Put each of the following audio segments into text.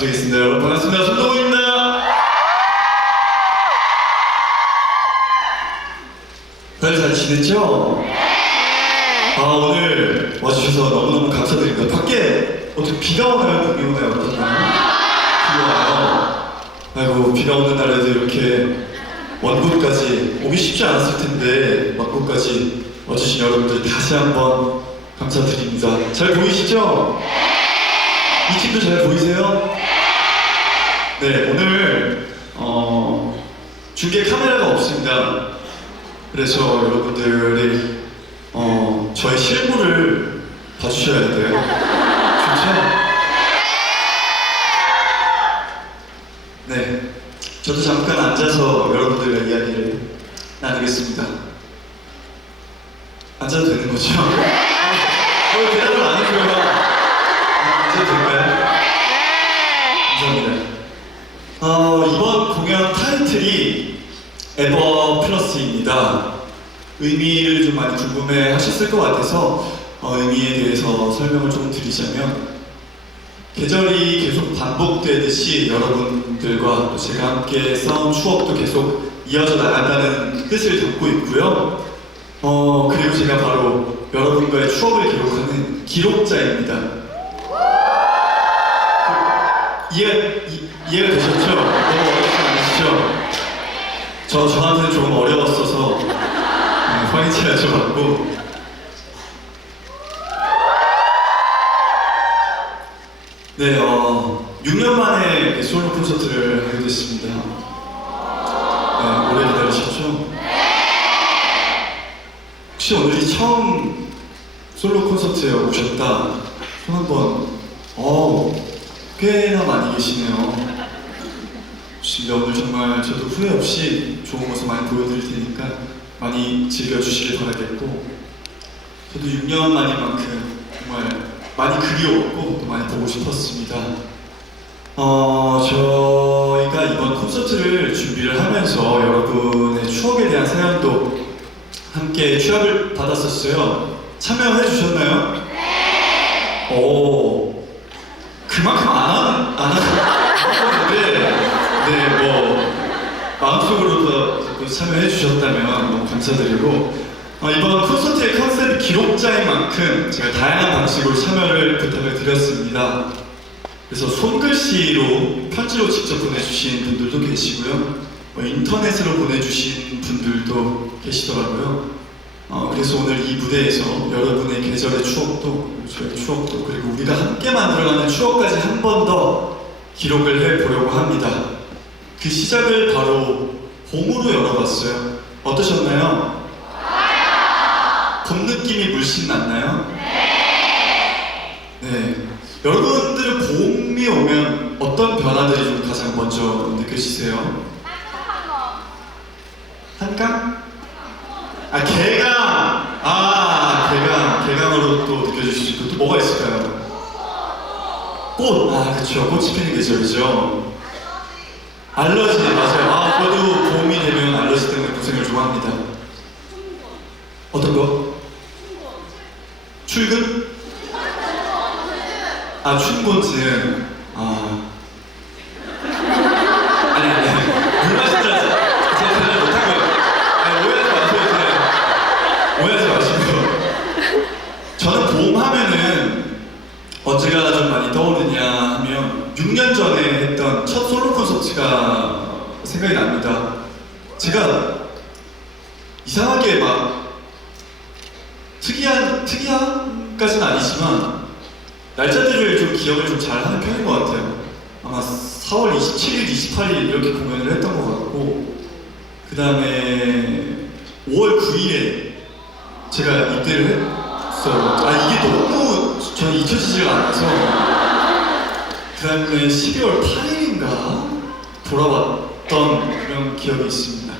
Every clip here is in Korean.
부탁드리겠습니다. 여러분 반갑습니다. 손동호입니다. 다들 잘 지냈죠? 아 오늘 와주셔서 너무너무 감사드립니다. 밖에 어떻게 비가 오나요? 비 오나요? 어떠나요? 비가 와요. 아이고 비가 오는 날에도 이렇게 원고까지 오기 쉽지 않았을 텐데 원고까지 와주신 여러분들 다시 한번 감사드립니다. 잘 보이시죠? 이 팀도 잘 보이세요? 네 오늘 어, 중계 카메라가 없습니다. 그래서 여러분들이 어, 저의 실물을 봐주셔야 돼요. 좋죠? 네. 저도 잠깐 앉아서 여러분들과 이야기를 나누겠습니다. 앉아도 되는 거죠? 타이틀이 에버 플러스입니다. 의미를 좀 많이 궁금해 하셨을 것 같아서 어, 의미에 대해서 설명을 좀 드리자면 계절이 계속 반복되듯이 여러분들과 또 제가 함께 쌓은 추억도 계속 이어져 나간다는 뜻을 담고 있고요. 어, 그리고 제가 바로 여러분과의 추억을 기록하는 기록자입니다. 그, 이해, 이, 이해가 되셨죠? 않으시죠? 저, 저한테는 조금 어려웠어서 네, 화이팅 여쭤봤고 네, 어, 6년 만에 솔로 콘서트를 하게 됐습니다. 네, 오래 기다리셨죠? 혹시 오늘이 처음 솔로 콘서트에 오셨다? 손 한번, 어, 꽤나 많이 계시네요. 오늘 정말 저도 후회 없이 좋은 모습 많이 보여드릴 테니까 많이 즐겨주시길 바라겠고, 저도 6년 만인 만큼 정말 많이 그리웠고 또 많이 보고 싶었습니다. 어, 저희가 이번 콘서트를 준비를 하면서 여러분의 추억에 대한 사연도 함께 취합을 받았었어요. 참여해 주셨나요? 네. 오, 그만큼 안, 하- 안 하셨는데, 네, 뭐, 마음속으로도 또 참여해 주셨다면 너무 감사드리고, 어, 이번 콘서트의 컨셉이 기록자인 만큼 제가 다양한 방식으로 참여를 부탁을 드렸습니다. 그래서 손글씨로 편지로 직접 보내주신 분들도 계시고요. 뭐 인터넷으로 보내주신 분들도 계시더라고요. 어, 그래서 오늘 이 무대에서 여러분의 계절의 추억도 저의 추억도 그리고 우리가 함께 만들어가는 추억까지 한 번 더 기록을 해보려고 합니다. 그 시작을 바로 봄으로 열어봤어요. 어떠셨나요? 봄 느낌이 물씬 났나요? 네. 여러분들은 봄이 오면 어떤 변화들이 좀 가장 먼저 느껴지세요? 한강? 아 개강! 아 개강, 개강으로 또 있고 또 뭐가 있을까요? 꽃! 아 그쵸 꽃이 피는 계절이죠 알러지 맞아요 아 저도 봄이 되면 알러지 때문에 고생을 좀 합니다 어떤 거? 출근? 아 춘곤증 아. 아니 아니 물 거예요. 아니 오해하지 마시고 저는 봄 하면은 언제가 좀 많이 떠오르냐 하면 6년 전에 했던 첫 솔로 콘서트가 생각이 납니다. 제가 이상하게 막 특이한 특이한 까지는 아니지만 날짜들을 좀 기억을 좀 잘 하는 편인 것 같아요. 아마 4월 27일, 28일 이렇게 공연을 했던 것 같고 그 다음에 5월 9일에 제가 입대를 했어요. 아 이게 너무 저는 잊혀지지가 않아서 그 다음에 12월 8일인가 돌아왔던 그런 기억이 있습니다.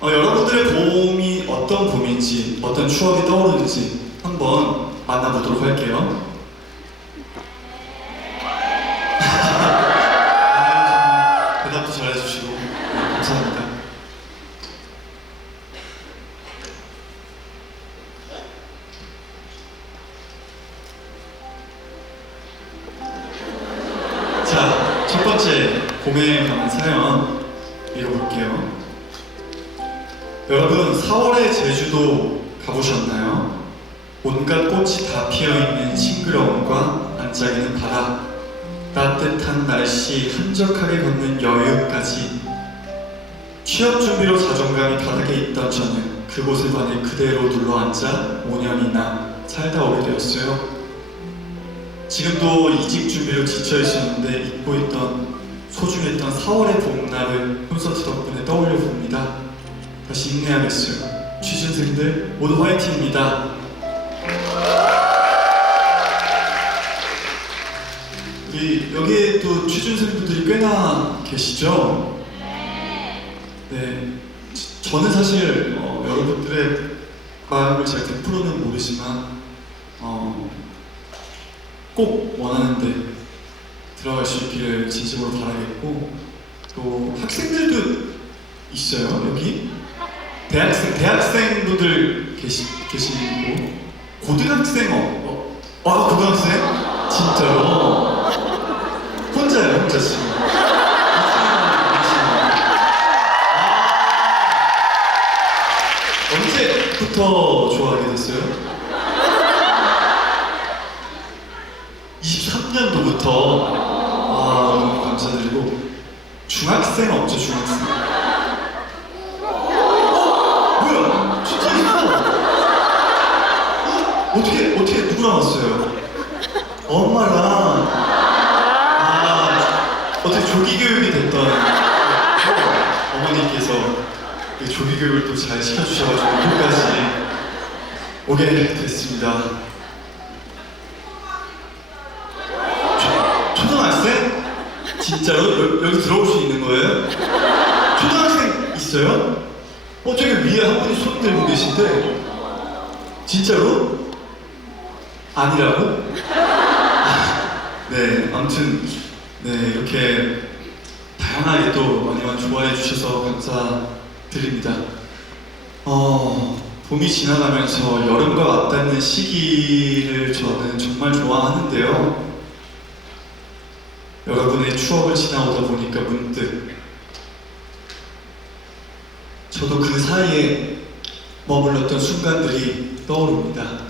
어, 여러분들의 봄이 어떤 봄인지 어떤 추억이 떠오르는지 한번 만나보도록 할게요. 정말 대답도 잘해주시고 네, 감사합니다. 자, 봄에 관한 사연 읽어볼게요. 여러분 4월에 제주도 가보셨나요? 온갖 꽃이 다 피어있는 싱그러움과 반짝이는 바다 따뜻한 날씨 한적하게 걷는 여유까지 취업 준비로 자존감이 바닥에 있던 저는 그곳을 반해 그대로 눌러앉아 5년이나 살다 오게 되었어요. 지금도 이직 준비로 지쳐 있었는데 잊고 있던 소중했던 4월의 봄날을 콘서트 덕분에 떠올려 봅니다. 다시 힘내야겠어요. 취준생들 모두 화이팅입니다. 우리 여기에 또 취준생분들이 꽤나 계시죠? 네. 저- 저는 사실 어, 여러분들의 마음을 제가 100%는 모르지만 어, 꼭 원하는데 들어갈 수 있기를 진심으로 바라겠고 또 학생들도 있어요 여기 대학생 대학생분들 계시 계시고 고등학생 어, 어, 아 고등학생 진짜로 혼자요 혼자 지금 아, 언제부터 좋아하게 됐어요? 23년도부터 아 너무 감사드리고 중학생 없죠 중학생 어? 뭐야 진짜 있어 어? 어떻게 어떻게 누구랑 왔어요? 엄마랑 아 어떻게 조기 교육이 됐던 어머니께서 그 조기 교육을 또 잘 시켜주셔가지고 여기까지 오게 됐습니다. 초- 초등학생? 진짜로? 여, 여기 들어올 수 있는 거예요? 초등학생 있어요? 어, 저기 위에 한 분이 손 들고 계신데 진짜로? 아니라고? 네, 아무튼 네 이렇게 다양하게 또 많이 많이 좋아해 주셔서 감사드립니다. 어, 봄이 지나가면서 여름과 맞닿는 시기를 저는 정말 좋아하는데요. 여러분의 추억을 지나오다 보니까 문득 저도 그 사이에 머물렀던 순간들이 떠오릅니다.